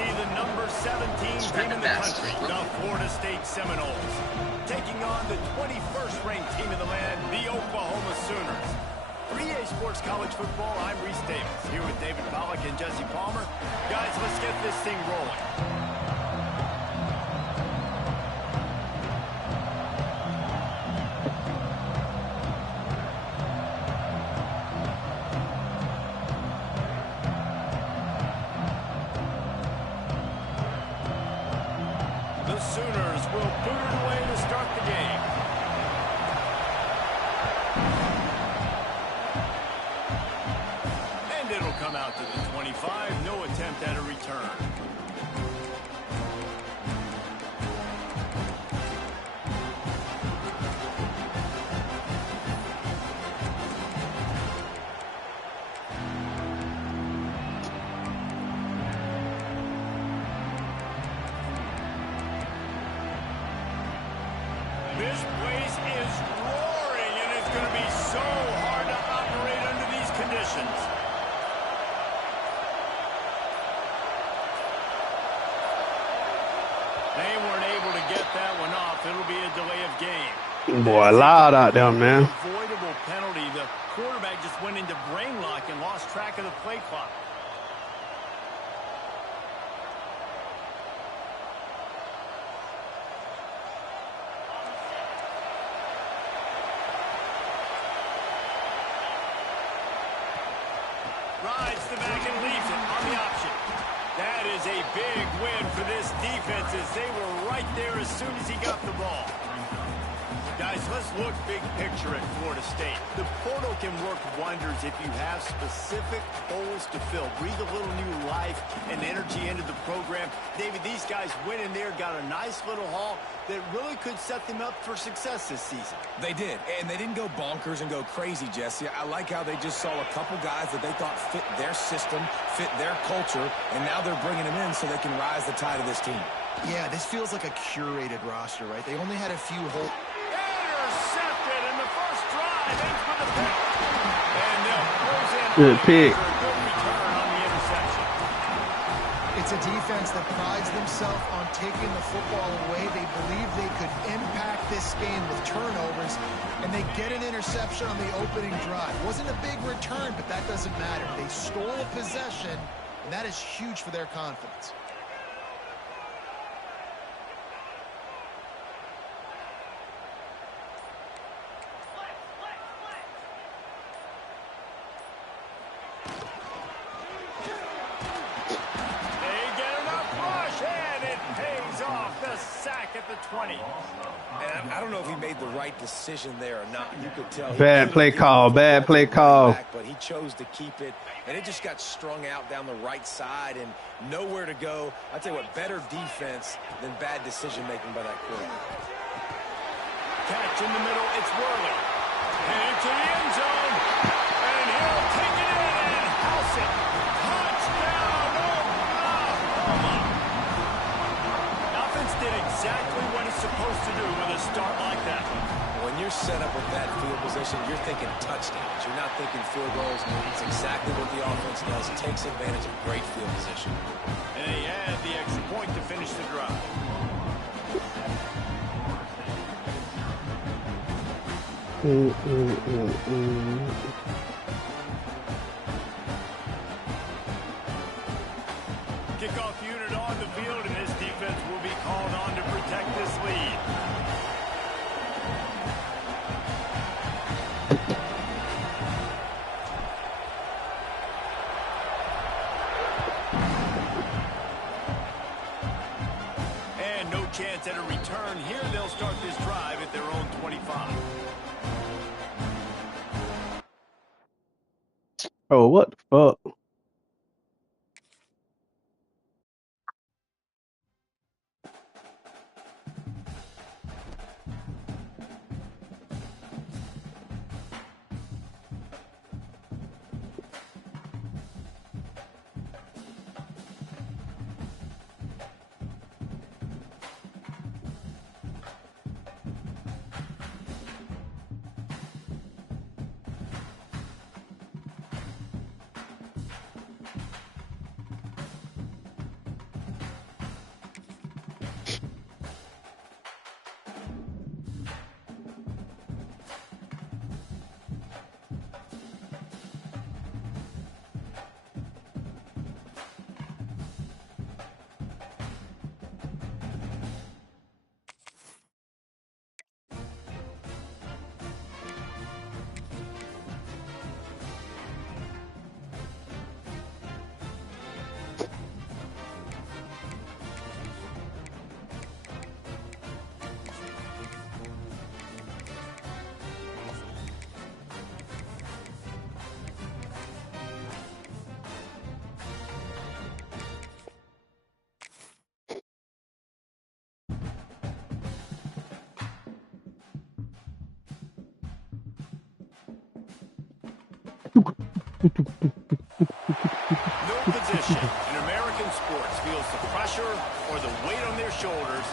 see the number 17 team in the country, the Florida State Seminoles, taking on the 21st ranked team in the land, the Oklahoma Sooners. For EA Sports College Football, I'm Reese Davis, here with David Pollack and Jesse Palmer. Guys, let's get this thing rolling. Sooners will boot it away to start the game. And it'll come out to the 25. No attempt at a return. This place is roaring, and it's going to be so hard to operate under these conditions. They weren't able to get that one off. It'll be a delay of game. Boy, loud out there, man. Avoidable penalty. The quarterback just went into brain lock and lost track of the play clock. Rides the back and leaves it on the option. That is a big win for this defense as they were right there as soon as he got the ball. Guys, let's look big picture at Florida State. The portal can work wonders if you have specific holes to fill. Breathe a little new life and energy into the program. David, these guys went in there, got a nice little haul that really could set them up for success this season. They did, and they didn't go bonkers and go crazy, Jesse. I like how they just saw a couple guys that they thought fit their system, fit their culture, and now they're bringing them in so they can rise the tide of this team. Yeah, this feels like a curated roster, right? They only had a few holes. Intercepted, and the first drive ends with a pick. And they'll close in Good pick. for a good return on the interception. It's a defense that prides themselves on taking the football away. They believe they could impact this game with turnovers, and they get an interception on the opening drive. Wasn't a big return, but that doesn't matter. They stole a possession, and that is huge for their confidence. At the 20. And I don't know if he made the right decision there or not. You could tell. Bad play call. Bad play call. But he chose to keep it, and it just got strung out down the right side and nowhere to go. I tell you what, better defense than bad decision making by that quarterback. Catch in the middle. It's Worley. And into the end zone. And he'll take it in and house it. Touchdown, Oklahoma. Offense did exactly what it's supposed to do with a start like that. When you're set up with that field position, you're thinking touchdowns. You're not thinking field goals. It's exactly what the offense does. It takes advantage of great field position. And they add the extra point to finish the drive. Kickoff unit on the field, and this defense will be called on to protect this lead. And no chance at a return here. They'll start this drive at their own 25. Oh, what the fuck? No position in American sports feels the pressure or the weight on their shoulders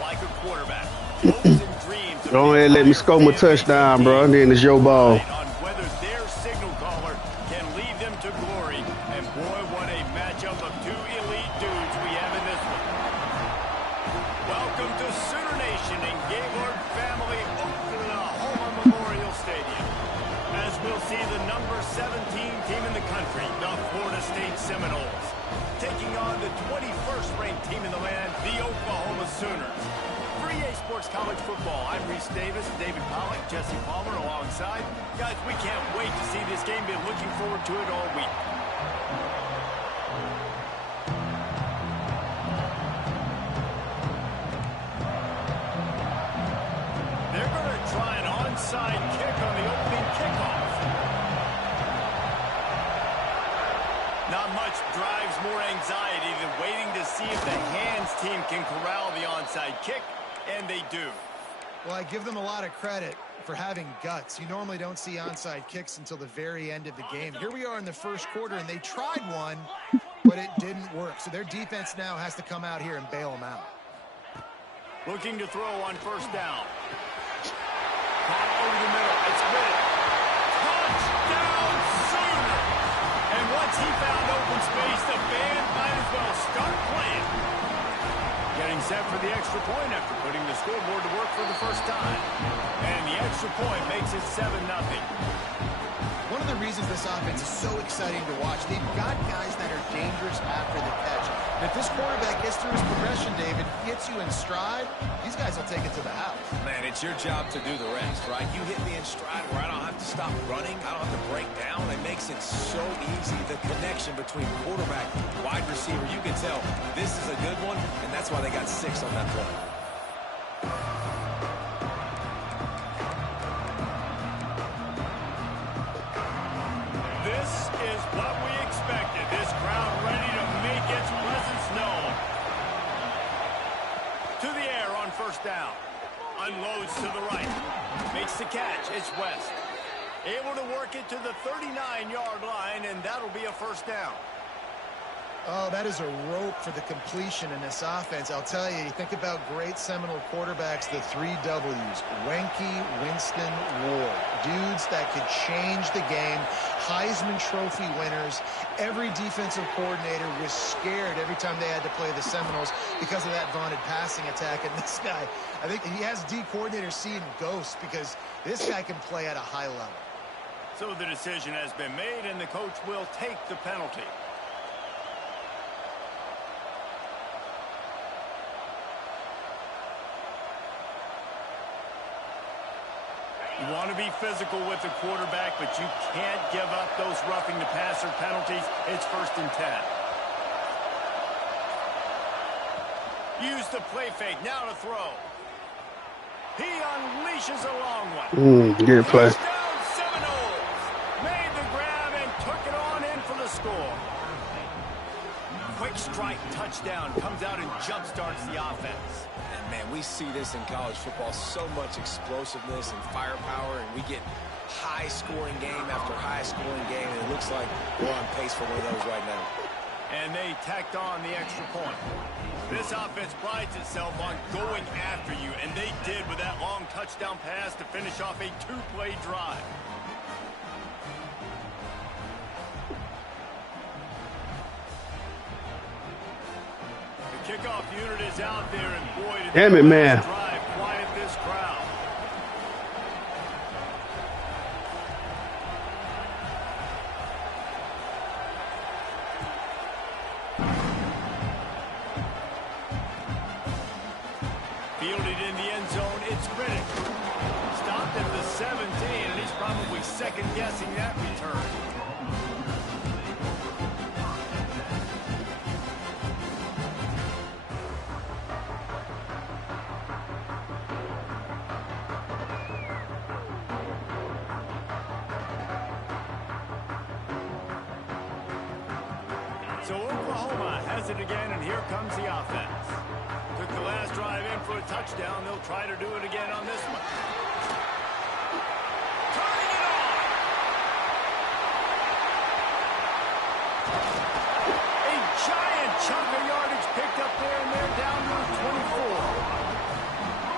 like a quarterback. Hopes and dreams of Go ahead and let me score my touchdown, bro. Then it's your ball. on whether their signal caller can lead them to glory. And boy, what a matchup of two elite dudes we have in this one. Welcome to Sooner Nation and Gaylord family Oklahoma Memorial Stadium. As we'll see the number 17 team in the country, the Florida State Seminoles, taking on the 21st ranked team in the land, the Oklahoma Sooners. For EA Sports College Football, I'm Reese Davis, David Pollack, Jesse Palmer alongside. Guys, we can't wait to see this game. Been looking forward to it all week. They're going to try an onside kick on the opening kickoff. Not much drives more anxiety than waiting to see if the hands team can corral the onside kick, and they do. Well, I give them a lot of credit for having guts. You normally don't see onside kicks until the very end of the game. Here we are in the first quarter, and they tried one, but it didn't work. So their defense now has to come out here and bail them out. Looking to throw on first down. Caught over the middle. It's good. Touchdown, Sooner! And once he found open space, the band might as well start playing. Getting set for the extra point after putting the scoreboard to work for the first time. And the extra point makes it 7-0. One of the reasons this offense is so exciting to watch, they've got guys that are dangerous after the catch. And if this quarterback gets through his progression, David, gets you in stride, these guys will take it to the house. Man, it's your job to do the rest, right? You hit me in stride where I don't have to stop running. I don't have to break down. It makes it so easy. The connection between quarterback and wide receiver, you can tell this is a good one, and that's why they got 6 on that play. This is what we expected. This crowd ready to make its presence known. To the air on first down. Unloads to the right. Makes the catch. It's West. Able to work it to the 39-yard line, and that'll be a first down. Oh, that is a rope for the completion in this offense. I'll tell you, you think about great Seminole quarterbacks, the 3 W's, Wenke, Winston, Ward. Dudes that could change the game, Heisman Trophy winners. Every defensive coordinator was scared every time they had to play the Seminoles because of that vaunted passing attack. And this guy, I think he has D coordinators seeing ghosts because this guy can play at a high level. So the decision has been made, and the coach will take the penalty. You want to be physical with the quarterback, but you can't give up those roughing the passer penalties. It's 1st and 10. Use the play fake. Now to throw. He unleashes a long one. Good play. Touchdown, Seminoles. Made the grab and took it on in for the score. Quick strike touchdown comes out and jump-starts the offense. And, man, we see this in college football, so much explosiveness and firepower, and we get high-scoring game after high-scoring game, and it looks like we're on pace for one of those right now. And they tacked on the extra point. This offense prides itself on going after you, and they did with that long touchdown pass to finish off a 2-play drive. The kickoff unit is out there, and boy, did Damn it, man. drive quiet this crowd. Fielded in the end zone, it's Riddick. Stopped at the 17, and he's probably second-guessing that return. So Oklahoma has it again, and here comes the offense. Took the last drive in for a touchdown. They'll try to do it again on this one. Turning it on. chunk of yardage picked up there, and they're down to 24.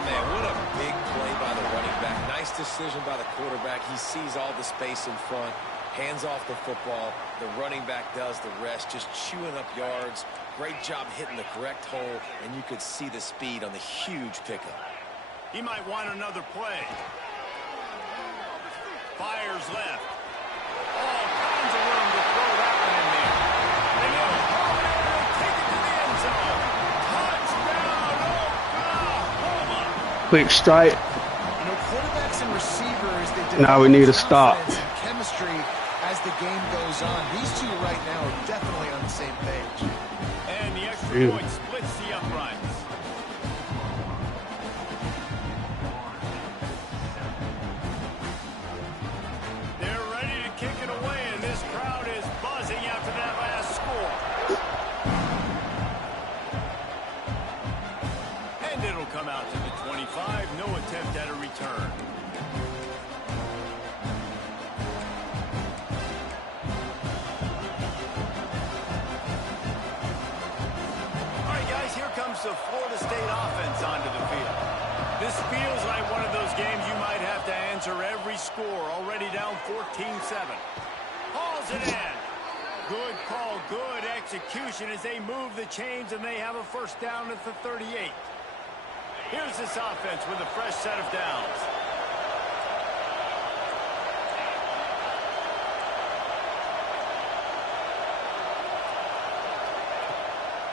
Man, what a big play by the running back. Nice decision by the quarterback. He sees all the space in front, hands off the football. The running back does the rest, just chewing up yards. Great job hitting the correct hole, and you could see the speed on the huge pickup. He might want another play. Fires left. All kinds of room to throw that one in there. And he'll throw it in and take it to the end zone. Touchdown, Oklahoma. Quick strike. You know, quarterbacks and receivers, they Now we need to stop. confidence and chemistry as the game goes on. These two right now are definitely on the same page. And the extra point splits the uprights. They're ready to kick it away, and this crowd is buzzing after that last score. And it'll come out to the 25. No attempt at a return. Here comes the Florida State offense onto the field. This feels like one of those games you might have to answer every score. Already down 14-7. Hauls it in. Good call, good execution as they move the chains, and they have a first down at the 38. Here's this offense with a fresh set of downs.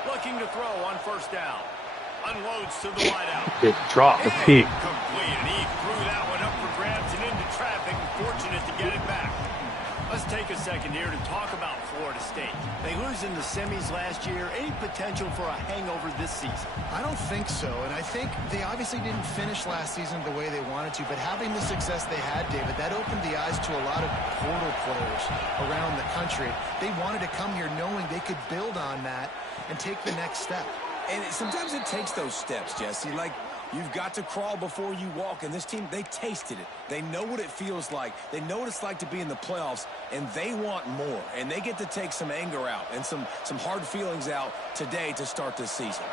Looking to throw on first down. Unloads to the wideout. It dropped the pick. Complete, and he threw that one up for grabs and into traffic. Fortunate to get it back. Let's take a second here to talk about Florida State. They lose in the semis last year. Any potential for a hangover this season? I don't think so, and I think they obviously didn't finish last season the way they wanted to, but having the success they had, David, that opened the eyes to a lot of portal players around the country. They wanted to come here knowing they could build on that and take the next step. And sometimes it takes those steps, Jesse. Like, you've got to crawl before you walk, and this team, they tasted it. They know what it feels like. They know what it's like to be in the playoffs, and they want more. And they get to take some anger out and some hard feelings out today to start this season.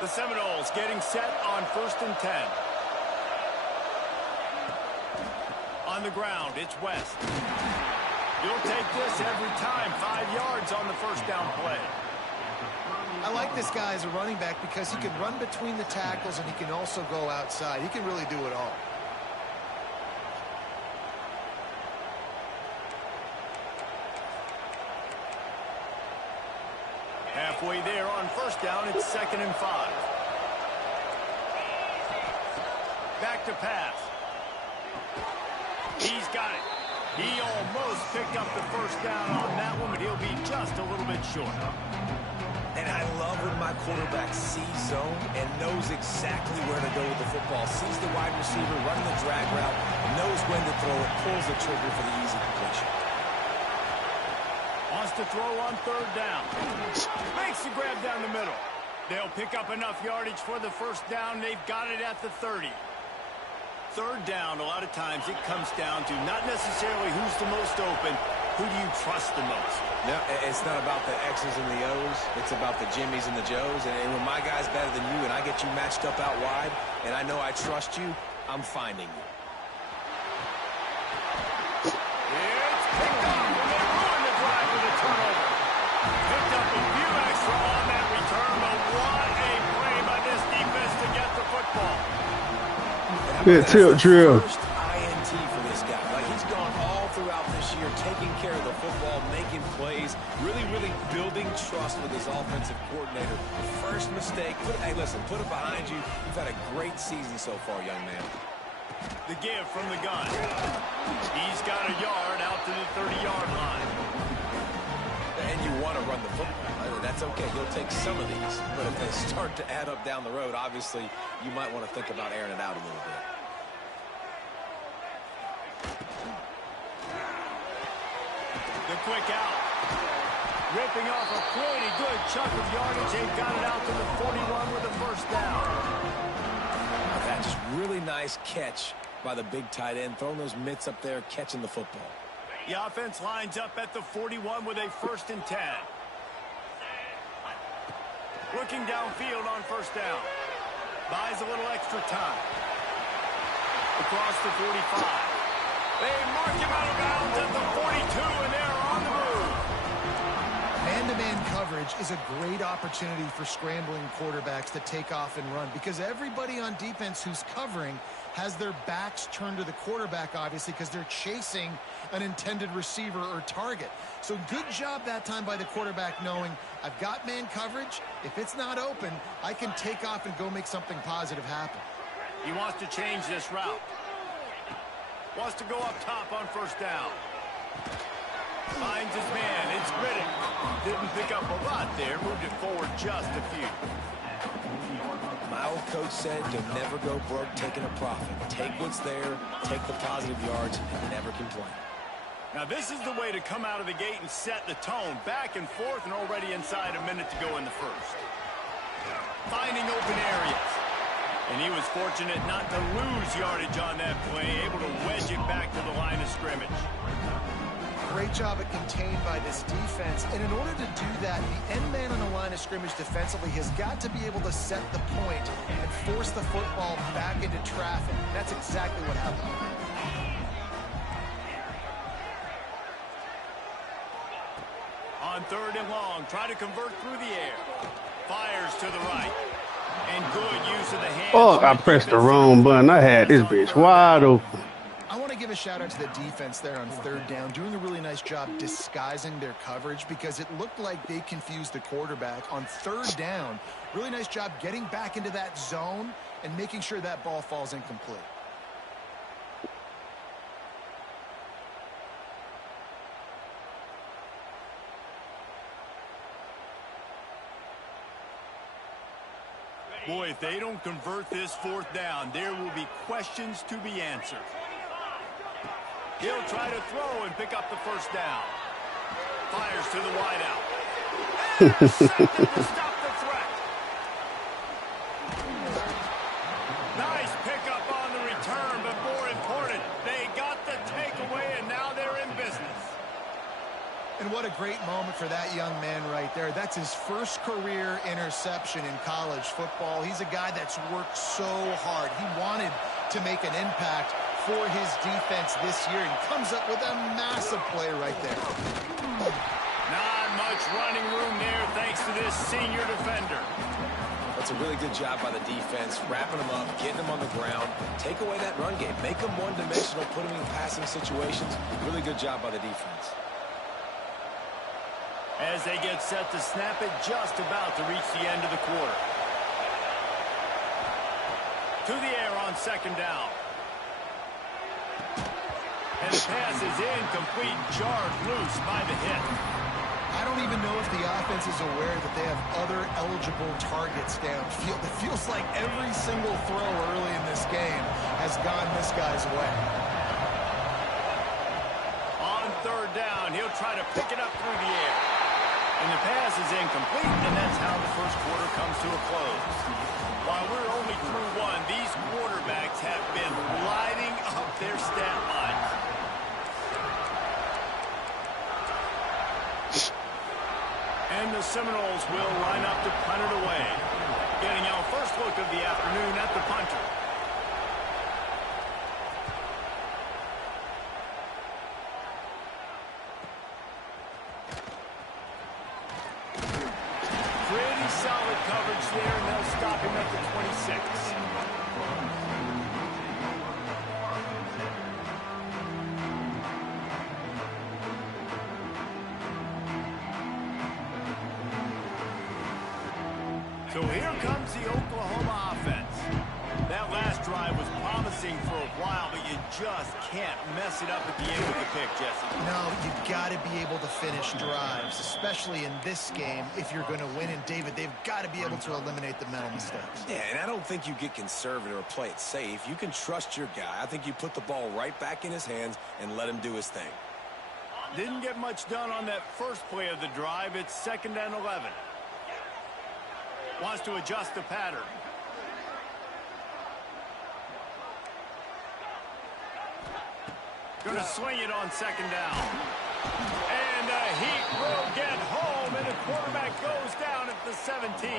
The Seminoles getting set on 1st and 10. On the ground, it's West. You'll take this every time. 5 yards on the first down play. I like this guy as a running back because he can run between the tackles and he can also go outside. He can really do it all. Halfway there on first down, it's 2nd and 5. Back to pass. He's got it. He almost picked up the first down on that one, but he'll be just a little bit short. And I love when my quarterback sees zone and knows exactly where to go with the football. Sees the wide receiver running the drag route, knows when to throw it, pulls the trigger for the easy completion. Wants to throw on 3rd down. Makes the grab down the middle. They'll pick up enough yardage for the first down. They've got it at the 30. 3rd down, a lot of times it comes down to not necessarily who's the most open, who do you trust the most? No, it's not about the X's and the O's. It's about the Jimmies and the Joes. And when my guy's better than you and I get you matched up out wide and I know I trust you, I'm finding you. It's picked up, and they ruin the drive with a turnover. Picked up a few extra on that return, but what a play by this defense to get the football. Good tilt drill. First INT for this guy. Like, he's gone all throughout this year, taking care of the football, making plays, really building trust with his offensive coordinator. First mistake. Hey, listen, put it behind you. You've had a great season so far, young man. The give from the gun. He's got a yard out to the 30-yard line. And you want to run the football. That's okay. You'll take some of these. But if they start to add up down the road, obviously, you might want to think about airing it out a little bit. The quick out. Ripping off a pretty good chunk of yardage. They've got it out to the 41 with a first down. That just really nice catch by the big tight end, throwing those mitts up there, catching the football. The offense lines up at the 41 with a 1st and 10. Looking downfield on first down. Buys a little extra time. Across the 45. They mark him out of bounds at the 42, and they're on the move. Man-to-man coverage is a great opportunity for scrambling quarterbacks to take off and run because everybody on defense who's covering has their backs turned to the quarterback, obviously, because they're chasing an intended receiver or target. So good job that time by the quarterback knowing I've got man coverage. If it's not open, I can take off and go make something positive happen. He wants to change this route. Wants to go up top on first down. Finds his man. It's Riddick. Didn't pick up a lot there. Moved it forward just a few. My old coach said you'll never go broke taking a profit. Take what's there, take the positive yards, and never complain. Now this is the way to come out of the gate and set the tone. Back and forth and already inside a minute to go in the first. Finding open areas. And he was fortunate not to lose yardage on that play, able to wedge it back to the line of scrimmage. Great job at contained by this defense. And in order to do that, the end man on the line of scrimmage defensively has got to be able to set the point and force the football back into traffic. That's exactly what happened. On third and long, try to convert through the air. Fires to the right. And good use of the hands. Oh, I pressed the wrong button. I had this bitch wide open. I want to give a shout out to the defense there on third down, doing a really nice job disguising their coverage because it looked like they confused the quarterback on third down. Really nice job getting back into that zone and making sure that ball falls incomplete. Boy, if they don't convert this fourth down, there will be questions to be answered. He'll try to throw and pick up the first down. Fires to the wideout. Intercepted to stop the threat. Nice pickup on the return, but more important, they got the takeaway, and now they're in business. And what a great moment for that young man right there. That's his first career interception in college football. He's a guy that's worked so hard. He wanted to make an impact for his defense this year and comes up with a massive play right there. Not much running room there thanks to this senior defender. That's a really good job by the defense, wrapping them up, getting them on the ground, take away that run game, make them one-dimensional, put them in passing situations. Really good job by the defense. As they get set to snap it, just about to reach the end of the quarter. To the air on second down. And the pass is incomplete, jarred loose by the hit. I don't even know if the offense is aware that they have other eligible targets downfield. It feels like every single throw early in this game has gone this guy's way. On third down, he'll try to pick it up through the air. And the pass is incomplete, and that's how the first quarter comes to a close. While we're only through one, these quarterbacks have been lighting up their stat lines. And the Seminoles will line up to punt it away. Getting our first look of the afternoon at the punter. Pretty solid coverage there, and they'll stop him at the 26. So here comes the Oklahoma offense. That last drive was promising for a while, but you just can't mess it up at the end with the pick, Jesse. No, you've got to be able to finish drives, especially in this game if you're going to win. And, David, they've got to be able to eliminate the mental mistakes. Yeah, and I don't think you get conservative or play it safe. You can trust your guy. I think you put the ball right back in his hands and let him do his thing. Didn't get much done on that first play of the drive. It's 2nd and 11. Wants to adjust the pattern. Going to swing it on second down. And the heat will get home, and the quarterback goes down at the 17.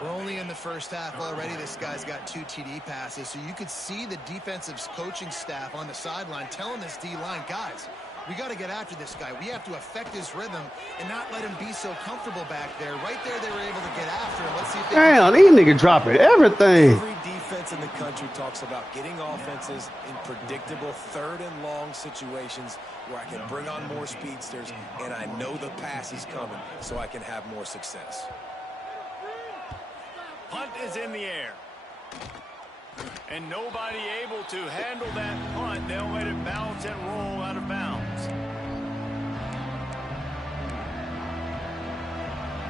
We're only in the first half already. This guy's got 2 TD passes, so you could see the defensive coaching staff on the sideline telling this D-line, guys, we got to get after this guy. We have to affect his rhythm and not let him be so comfortable back there. Right there, they were able to get after him. Let's see if they Damn, these niggas dropping everything. Every defense in the country talks about getting offenses in predictable third and long situations where I can bring on more speedsters and I know the pass is coming so I can have more success. Punt is in the air. And nobody able to handle that punt. They'll let it bounce and roll out of bounds.